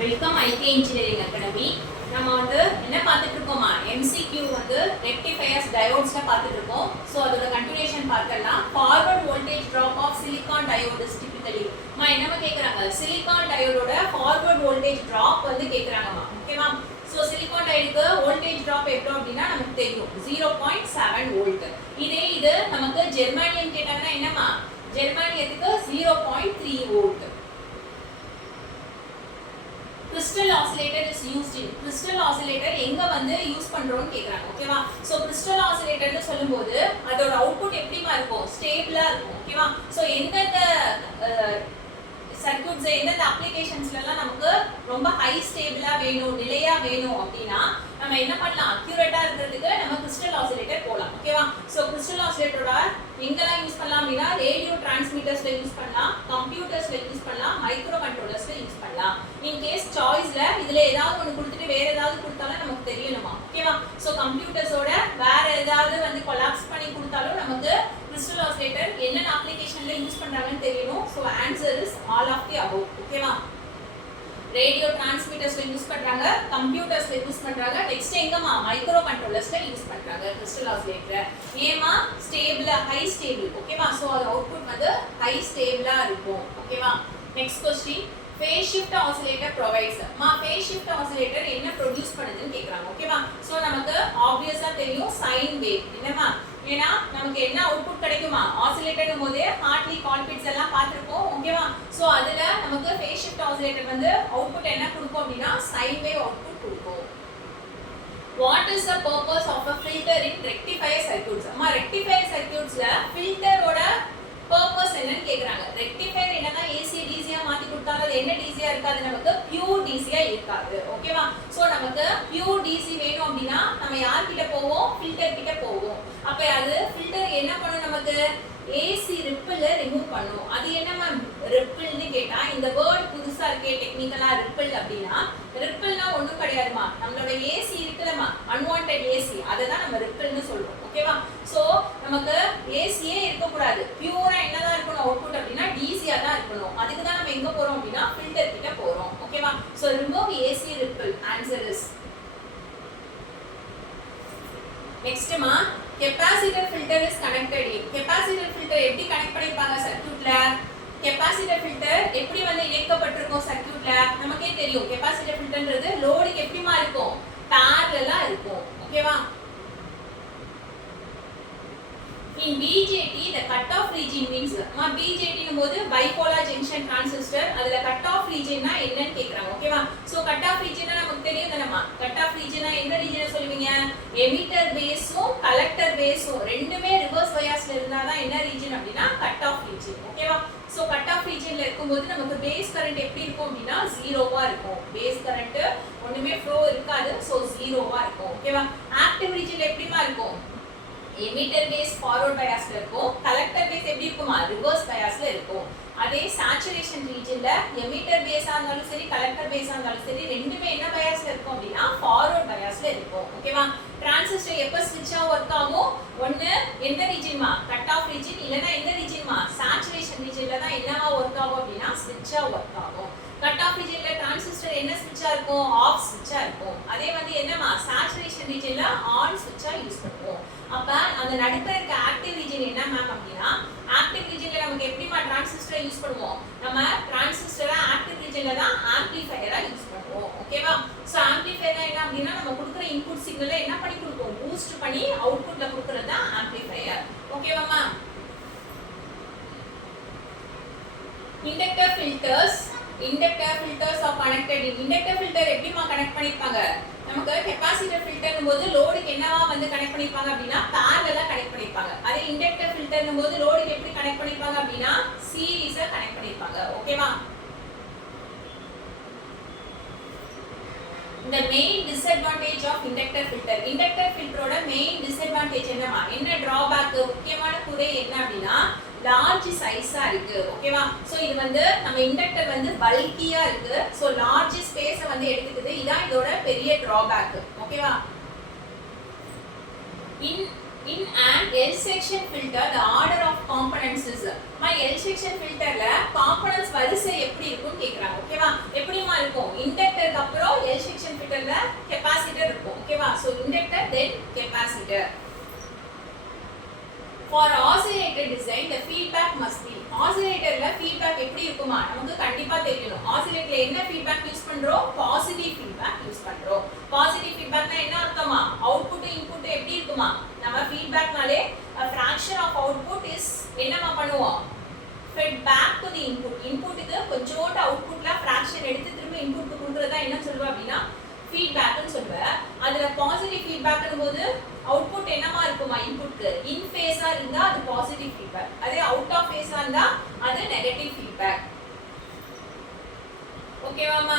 Welcome ஐகே engineering academy. நம்ம வந்து என்ன பார்த்துட்டு இருக்கோமா, MCQ வந்து ரெக்டிஃபயர்ஸ் டயோட்ஸ்ல பார்த்துட்டு இருக்கோம். ஸோ அதோட கண்டினியூஷன் பார்க்கலாம். Forward voltage drop of silicon diode is typically என்னமா கேட்குறாங்க, சிலிகான் டயோடோட ஃபார்வர்ட் வோல்டேஜ் ட்ராப் வந்து கேட்குறாங்கம்மா. ஓகேவா? ஸோ சிலிகான் டயோடுக்கு வோல்டேஜ் ட்ராப் எவ்வளோ அப்படின்னா நமக்கு தெரியும் 0.7 வோல்ட். இது நமக்கு ஜெர்மானியம் கேட்டாங்கன்னா என்னம்மா, ஜெர்மானியத்துக்கு 0.3 volt. crystal oscillator is used in crystal oscillator எங்க வந்து யூஸ் பண்றோம்னு கேக்குறாங்க. ஓகேவா? சோ crystal oscillator னு சொல்லும்போது அதோட அவுட்புட் எப்படிமா இருக்கும், ஸ்டேபிளா இருக்கும். ஓகேவா? சோ எந்தெந்த சர்க்யூட்ஸ் எந்தெந்த அப்ளிகேஷன்ஸ்ல எல்லாம் நமக்கு ரொம்ப ஹை ஸ்டேபிளா வேணும், நிலையா வேணும் அப்படின்னா நம்ம என்ன பண்ணலாம், அக்யூரேட்டா இருக்கிறதுக்கு நம்ம கிறிஸ்டல் ஆசிலேட்டர் போலாம். ஓகேவா? சோ கிறிஸ்டல் ஆசிலேட்டரோட எங்கெல்லாம் யூஸ் பண்ணலாம் அப்படின்னா ரேடியோ டிரான்ஸ்மிட்டர்ஸ்ல யூஸ் பண்ணலாம், கம்ப்யூட்டர்ஸ்ல யூஸ் பண்ணலாம், மைக்ரோ கண்ட்ரோலர்ஸ்ல யூஸ் பண்ணலாம். இன் கேஸ் சாய்ஸ்ல இதுல ஏதாவது ஒன்னு கொடுத்துட்டு வேற ஏதாவது கொடுத்தாலும் நமக்கு தெரியணுமா. ஓகேவா? சோ கம்ப்யூட்டர்ஸோட வேற ஏதாவது வந்து கொலாப்ஸ் பண்ணி கொடுத்தாலும் நமக்கு கிறிஸ்டல் ஆசிலேட்டர் என்னென்ன அப்ளிகேஷன்ல யூஸ் பண்றாங்கன்னு தெரியணும். So answer is all of the above. ஓகேவா? ரேடியோ டிரான்ஸ்மிட்டர்ஸ்ல யூஸ் பண்றாங்க, கம்ப்யூட்டர்ஸ்ல யூஸ் பண்றாங்க, நெக்ஸ்ட் எங்கமா மைக்ரோ கண்ட்ரோலர்ஸ்ல யூஸ் பண்றாங்க கிறிஸ்டல் ஆசிலேட்டர். ஏமா ஸ்டேபிளா, ஹை ஸ்டேபிள். ஓகேவா? சோ அது அவுட்புட் வந்து ஹை ஸ்டேபிளா இருக்கும். ஓகேவா? Next question, phase shift oscillator provides phase shift oscillator என்ன ப்ரொடியூஸ் பண்ணுதுன்னு கேக்குறாங்க. ஓகேவா? சோ நமக்கு ஆப்வியஸா தெரியும் சைன் வேவ். என்னமா, ஏனா நமக்கு என்ன அவுட்புட் கிடைக்குமா, ஆசிலேட்டர்னும் போதே ஹார்ட்லி கால்பிட்ஸ் எல்லாம் பார்த்திருப்போம். ஓகேவா? சோ அதுல நமக்கு phase shift oscillator வந்து அவுட்புட் என்ன கொடுக்கும் அப்படினா சைன் வேவ் அவுட்புட் கொடுக்கும். What is the purpose of a filter in rectifier circuits? rectifier circuitsல ஃபில்டரோட பர்பஸ் என்னன்னு கேக்குறாங்க. ரெக்டிஃபையர் என்னன்னா AC DC யா மாத்தி கொடுத்தாங்க, அது என்ன DC யா இருக்காது, நமக்கு பியூர் DC யா இருக்காது. ஓகேவா? சோ நமக்கு பியூர் DC வேணும் அப்படினா நம்ம யார் கிட்ட போவோம், ஃபில்டர் கிட்ட போவோம். அப்ப அது ஃபில்டர் என்ன பண்ணும், நமக்கு AC ரிப்பிள் ரிமூவ் பண்ணும். அது என்ன மேம் ரிப்பிள்னு கேட்டா, இந்த வேர்ட் புதுசா இருக்கே டெக்னிக்கலா ரிப்பிள் அப்படினா, ரிப்பிள்னா ஒண்ணும் கிடையாதுமா, நம்மளோட AC இருக்குலமா அன்வான்டட் AC, அதை தான் நம்ம ரிப்பிள்னு சொல்றோம். ஓகேவா? சோ நமக்கு ஏசியே இருக்க கூடாது, பியூரா என்னதான் இருக்கணும் அவுட்புட் அப்படினா டிசியா தான் இருக்கணும். அதுக்கு தான் நம்ம எங்க போறோம் அப்படினா ஃபில்டர் கிட்ட போறோம். ஓகேவா? So remove AC ripple. Answer is next மா, capacitor filter is connected in. Capacitor filter எப்படி கனெக்ட் பண்ணிருப்பாங்க சர்க்யூட்ல, கெபாசிட்டர் ஃபில்டர் எப்படி வந்து இணைக்கப்பட்டிருக்கும் சர்க்யூட்ல நமக்கே தெரியும். கெபாசிட்டர் ஃபில்டர்ன்றது லோடுக்கு எப்படிமா இருக்கும், parallel-ஆ இருக்கும். ஓகேவா? In BJT the cutoff region means BJT னும்போது bipolar junction transistor, அதுல cutoff region னா என்னன்னு கேக்குறாங்க. ஓகேவா? சோ cutoff region நமக்கு தெரியும் தானேமா. cutoff region எந்த region சொல்லுவீங்க, emitter base-உம் collector base-உம் ரெண்டுமே ரிவர்ஸ் பயாஸ்ல இருந்தா தான் என்ன region அப்படினா cutoff region. ஓகேவா? சோ cutoff regionல இருக்கும்போது நமக்கு பேஸ் கரண்ட் எப்படி இருக்கும் அப்படினா ஜீரோவா இருக்கும். பேஸ் கரண்ட் ஒண்ணுமே ஃப்ளோ இருக்காது. சோ ஜீரோவா இருக்கும். ஓகேவா? ஆக்டிவ் regionல எப்படிமா இருக்கும், எமிட்டர் பேஸ் ஃபார்வர்ட் பயாஸ்ல இருக்கும், கலெக்டர் பேஸ் எப்படி இருக்குமா, ரிவர்ஸ் பயாஸ்ல இருக்கும். அதே சேச்சுரேஷன் ரீஜன்ல எமிட்டர் பேஸா இருந்தாலும் சரி, கலெக்டர் பேஸா இருந்தாலும் சரி, ரெண்டுமே என்ன பயாஸ்ல இருக்கும் அப்படினா ஃபார்வர்ட் பயாஸ்ல இருக்கும். ஓகேவா? டிரான்சிஸ்டர் எப்ப ஸ்விட்சா வர்க் ஆகும், ஒண்ணு எந்த ரீஜன்மா, கட் ஆஃப் ரீஜன், இல்லனா எந்த ரீஜன்மா, சேச்சுரேஷன் ரீஜன்ல தான் என்னவா வர்க் ஆகும் அப்படினா ஸ்விட்சா வர்க் ஆகும். கட் ஆஃப் ரீஜன்ல டிரான்சிஸ்டர் என்ன ஸ்விட்சா இருக்கும், ஆஃப் ஸ்விட்சா இருக்கும். அதே வந்து என்னமா, சேச்சுரேஷன் ரீஜன்ல ஆன் ஸ்விட்சா யூஸ் பண்ணுவோம். அப்ப அந்த நடுப்புற இருக்க ஆக்டிவ் ரீஜன் என்ன மேம் அப்படினா, ஆக்டிவ் ரீஜன்ல நமக்கு எப்படிமா டிரான்சிஸ்டரை யூஸ் பண்ணுவோம், நம்ம டிரான்சிஸ்டரை ஆக்டிவ் ரீஜன்ல தான் ஆம்ப்ளிஃபையரா யூஸ் பண்ணுவோம். ஓகேவா? சோ ஆம்ப்ளிஃபையர் என்ன அப்படினா, நம்ம கொடுக்கிற இன்புட் சிக்னலை என்ன பண்ணி கொடுக்கும், பூஸ்ட் பண்ணி அவுட்புட்ல கொடுக்கிறது தான் ஆம்ப்ளிஃபையர். ஓகேவா ma'am? Inductor filters are connected in. Inductor filter எப்படிமா கனெக்ட் பண்ணிருப்பாங்க, நமக்கு கெபாசிட்டர் ஃபில்டர்னும் போது லோடுக்கு என்னவா வந்து கனெக்ட் பண்ணிருப்பாங்க அப்படினா parallel-ஆ கனெக்ட் பண்ணிருப்பாங்க. அதே இண்டக்டர் ஃபில்டர்னும் போது லோடுக்கு எப்படி கனெக்ட் பண்ணிருப்பாங்க அப்படினா சீரிஸா கனெக்ட் பண்ணிருப்பாங்க. ஓகேவா? The main disadvantage of inductor filter. inductor filter-ஓட main disadvantage என்னமா, என்ன drawback, முக்கியமான குறை என்ன அப்படினா லார்ஜ் சைஸா இருக்கு. ஓகேவா? சோ இது வந்து நம்ம இண்டக்டர் வந்து பல்கியா இருக்கு. சோ லார்ஜ் ஸ்பேஸ வந்து எடுத்துக்குது. இதான் இதோட பெரிய டிராபேக். ஓகேவா? In an L section filter the order of components is L section filterல components வரிசை எப்படி இருக்கும்னு கேக்குறாங்க. ஓகேவா? எப்படிமா இருக்கும், For oscillator design the feedback must be oscillatorல feedback எப்படி இருக்குமா நமக்கு கண்டிப்பா தெரியணும். oscillatorல என்ன feedback யூஸ் பண்றோம்? positive feedback யூஸ் பண்றோம். positive feedbackனா என்ன அர்த்தமா? output input எப்படி இருக்குமா? நம்ம feedbackனாலே a fraction of output is என்னமா பண்ணுவோம்? fed back to the input. inputக்கு கொஞ்சோட outputல fraction எடுத்து திரும்ப inputக்கு கொடுக்கறதா என்ன சொல்லுவா அப்படினா feedback னு சொல்லுவேன். அதுல positive feedback னும்போது output என்னமா இருக்குமா inputக்கு in phase ஆ இருந்தா அது positive feedback. அதே out of phase ஆ இருந்தா அது negative feedback. ஓகேவாமா?